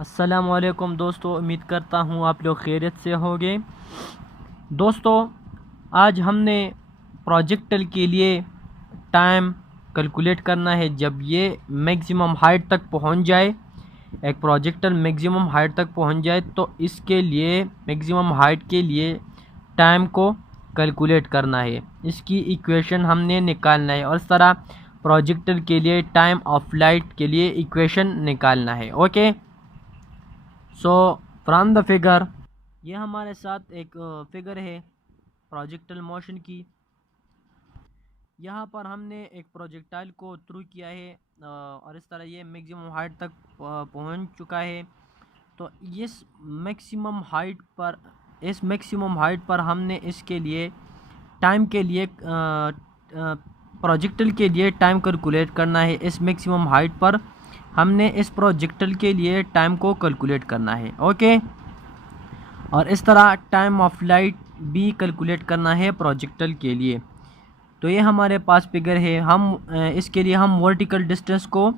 अस्सलामुअलैकुम दोस्तों, उम्मीद करता हूँ आप लोग खैरियत से होंगे। दोस्तों, आज हमने प्रोजेक्टर के लिए टाइम कैलकुलेट करना है। जब ये मैक्सिमम हाइट तक पहुँच जाए, एक प्रोजेक्टर मैक्सिमम हाइट तक पहुँच जाए, तो इसके लिए मैक्सिमम हाइट के लिए टाइम को कैलकुलेट करना है। इसकी इक्वेशन हमने निकालना है और इस तरह प्रोजेक्टर के लिए टाइम ऑफ लाइट के लिए इक्वेशन निकालना है। Okay, so from the figure, ये हमारे साथ एक फिगर है प्रोजेक्टाइल मोशन की। यहाँ पर हमने एक प्रोजेक्टाइल को थ्रू किया है और इस तरह ये मैक्सिमम हाइट तक पहुँच चुका है। तो इस मैक्सिमम हाइट पर हमने इसके लिए टाइम के लिए प्रोजेक्टाइल के लिए टाइम कैलकुलेट करना है। इस मैक्सिमम हाइट पर हमने इस प्रोजेक्टाइल के लिए टाइम को कैलकुलेट करना है। ओके, और इस तरह टाइम ऑफ लाइट भी कैलकुलेट करना है प्रोजेक्टाइल के लिए। तो ये हमारे पास फिगर है। हम इसके लिए हम वर्टिकल डिस्टेंस को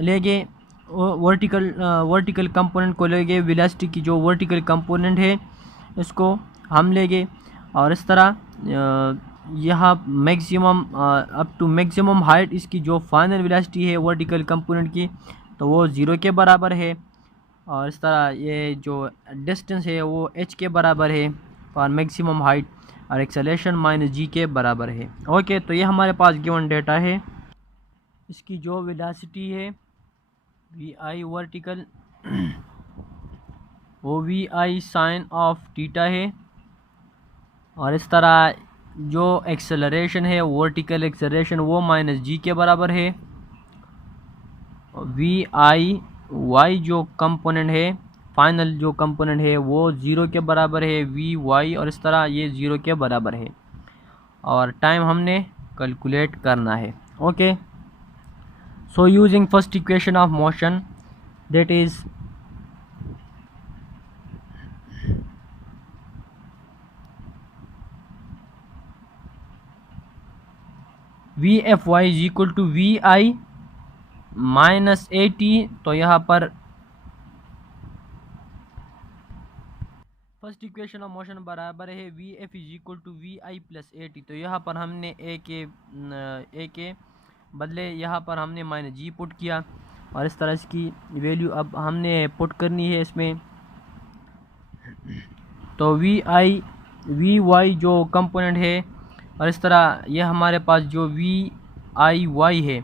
लेंगे, वर्टिकल कंपोनेंट को लेंगे। वेलोसिटी की जो वर्टिकल कंपोनेंट है इसको हम लेंगे और इस तरह यहाँ maximum up to maximum height इसकी जो फाइनल वेलोसिटी है वर्टिकल कंपोनेंट की, तो वो 0 के बराबर है। और इस तरह ये जो डिस्टेंस है वो h के बराबर है फॉर मैक्सिमम हाइट, और एक्सेलरेशन माइनस g के बराबर है। ओके, तो ये हमारे पास गिवन डेटा है। इसकी जो वेलोसिटी है वी आई वर्टिकल वो V I sine of theta है, और इस तरह जो एक्सेलरेशन है वर्टिकल एक्सेलरेशन वो माइनस g के बराबर है। वी आई वाई जो कंपोनेंट है, फाइनल जो कंपोनेंट है वो 0 के बराबर है वी वाई, और इस तरह ये 0 के बराबर है। और टाइम हमने कैलकुलेट करना है। Okay, so using first equation of motion, that is V F Y is equal to V I minus A T. तो यहाँ पर फर्स्ट इक्वेशन ऑफ मोशन बराबर है V F is equal to V I plus A T. तो यहाँ पर हमने ए के बदले यहाँ पर हमने माइनस जी पुट किया, और इस तरह इसकी वैल्यू अब हमने पुट करनी है इसमें। तो वी वाई जो कंपोनेंट है, और इस तरह यह हमारे पास जो वी आई वाई है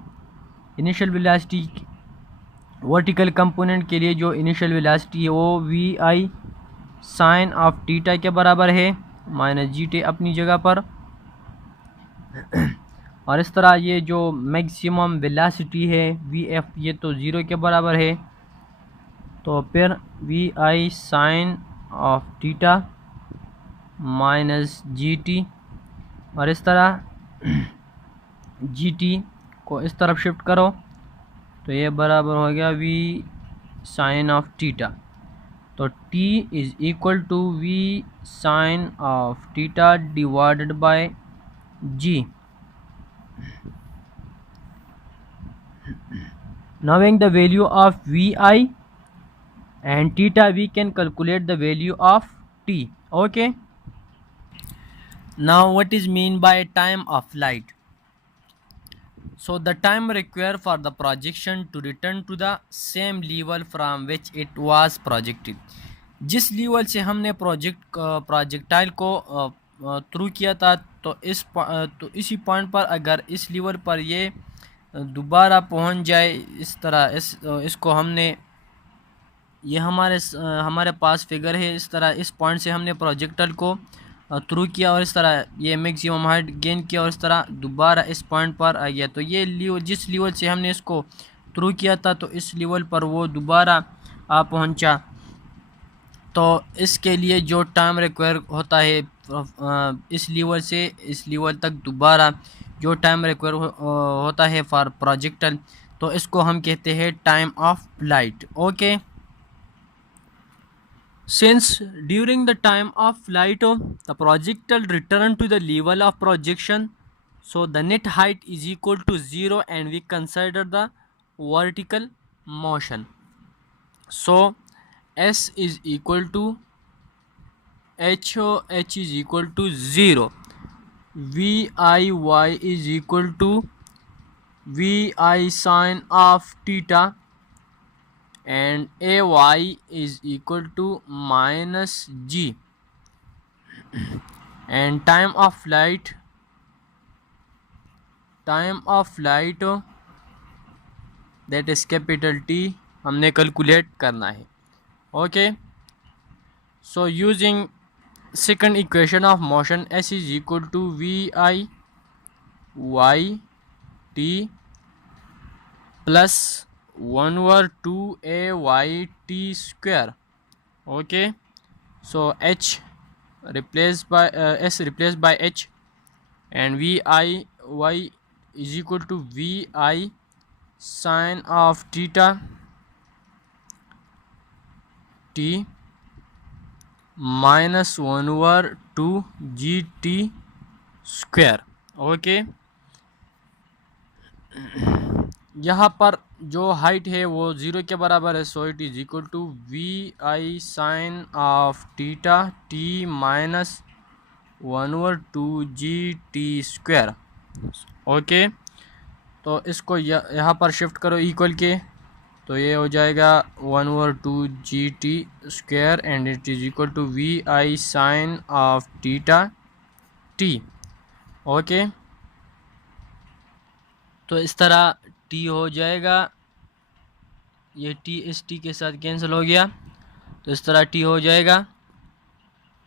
इनिशियल वेलोसिटी वर्टिकल कंपोनेंट के लिए जो इनिशियल वेलोसिटी है वो V I sine of theta के बराबर है, माइनस जी टी अपनी जगह पर। और इस तरह ये जो मैक्सिमम वेलोसिटी है वी एफ, ये तो 0 के बराबर है। तो फिर V I sine of theta minus G T, और इस तरह जी टी को इस तरफ शिफ्ट करो तो ये बराबर हो गया वी साइन ऑफ थीटा। तो t is equal to V sine of theta divided by g। Knowing the value of vi and theta, we can calculate the value of t. Okay, now what is mean by time of light? So the time required for the projection to return to the same level from which it was projected. जिस level से हमने projectile को through किया था, तो इसी point पर अगर इस लेवल पर ये दोबारा पहुंच जाए, इस तरह इसको हमने, ये हमारे पास फिगर है। इस तरह इस पॉइंट से हमने प्रोजेक्टाइल को थ्रू किया और इस तरह ये मैक्सिमम हाइट गेन किया, और इस तरह दोबारा इस पॉइंट पर आ गया। तो ये जिस लेवल से हमने इसको थ्रू किया था, तो इस लेवल पर वो दोबारा आ पहुंचा। तो इसके लिए जो टाइम रिक्वायर होता है इस लेवल से इस लेवल तक दोबारा जो टाइम रिक्वायर होता है फॉर प्रोजेक्टाइल, तो इसको हम कहते हैं time of light. Okay, since during the time of flight the projectile return to the level of projection, so the net height is equal to 0 and we consider the vertical motion. So S is equal to H is equal to 0, VIY is equal to VI sine of theta, and AY is equal to minus G, and time of flight that is capital T हमने calculate करना है. Okay, so using second equation of motion, S is equal to VI Y T plus 1 over 2 AY T square. Okay, so H replaced by S replaced by H, and VI Y is equal to VI sine of theta T minus 1 over 2 GT square. Okay, यहाँ पर जो height है वो 0 के बराबर है, so it is equal to VI sine of theta T minus 1 over 2 GT square. Okay, तो इसको यहाँ पर शिफ्ट करो इक्वल के, तो ये हो जाएगा 1 over 2 GT square and it is equal to VI sine of theta T. Okay, तो इस तरह T हो जाएगा, ये T इस T के साथ कैंसिल हो गया, तो इस तरह T हो जाएगा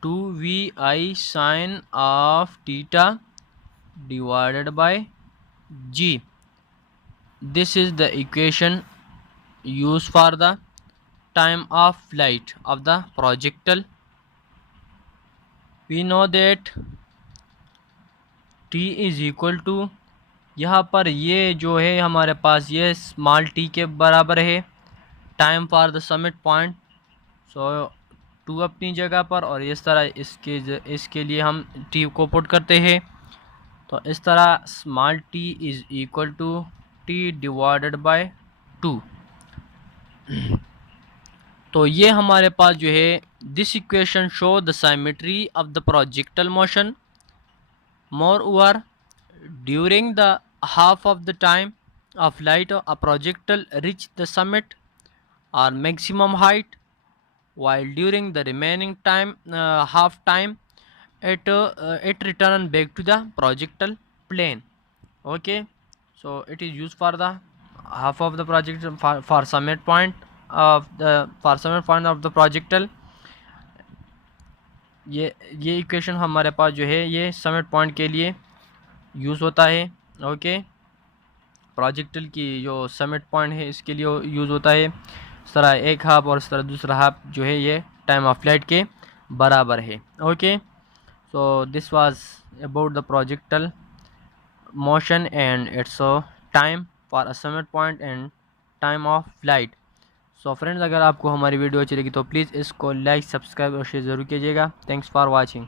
2VI sine of theta divided by G. This is the equation used for the time of flight of the projectile. We know that T is equal to, यहाँ पर ये जो है हमारे पास ये स्मॉल टी के बराबर है time for the summit point. So 2 अपनी जगह पर, और इस तरह इसके लिए हम टी को पुट करते हैं, तो इस तरह small T is equal to T divided by 2. तो ये हमारे पास जो है this equation show the symmetry of the projectile motion. Moreover during the half of the time of flight, a projectile reach the summit or maximum height, while during the remaining time half time it return back to the projectile plane. Okay, so it is used for the half of the projectile for summit point of the projectile. ये equation हमारे पास जो है ये summit point के लिए use होता है. ओके, प्रोजेक्टाइल की जो समिट पॉइंट है इसके लिए यूज़ होता है. इस तरह एक हाफ और इस तरह दूसरा हाफ जो है ये टाइम ऑफ फ्लाइट के बराबर है. Okay, so this was about the projectile motion and it's time for a summit point and time of flight. So friends, अगर आपको हमारी वीडियो अच्छी लगी तो प्लीज़ इसको लाइक, सब्सक्राइब और शेयर ज़रूर कीजिएगा. Thanks for watching.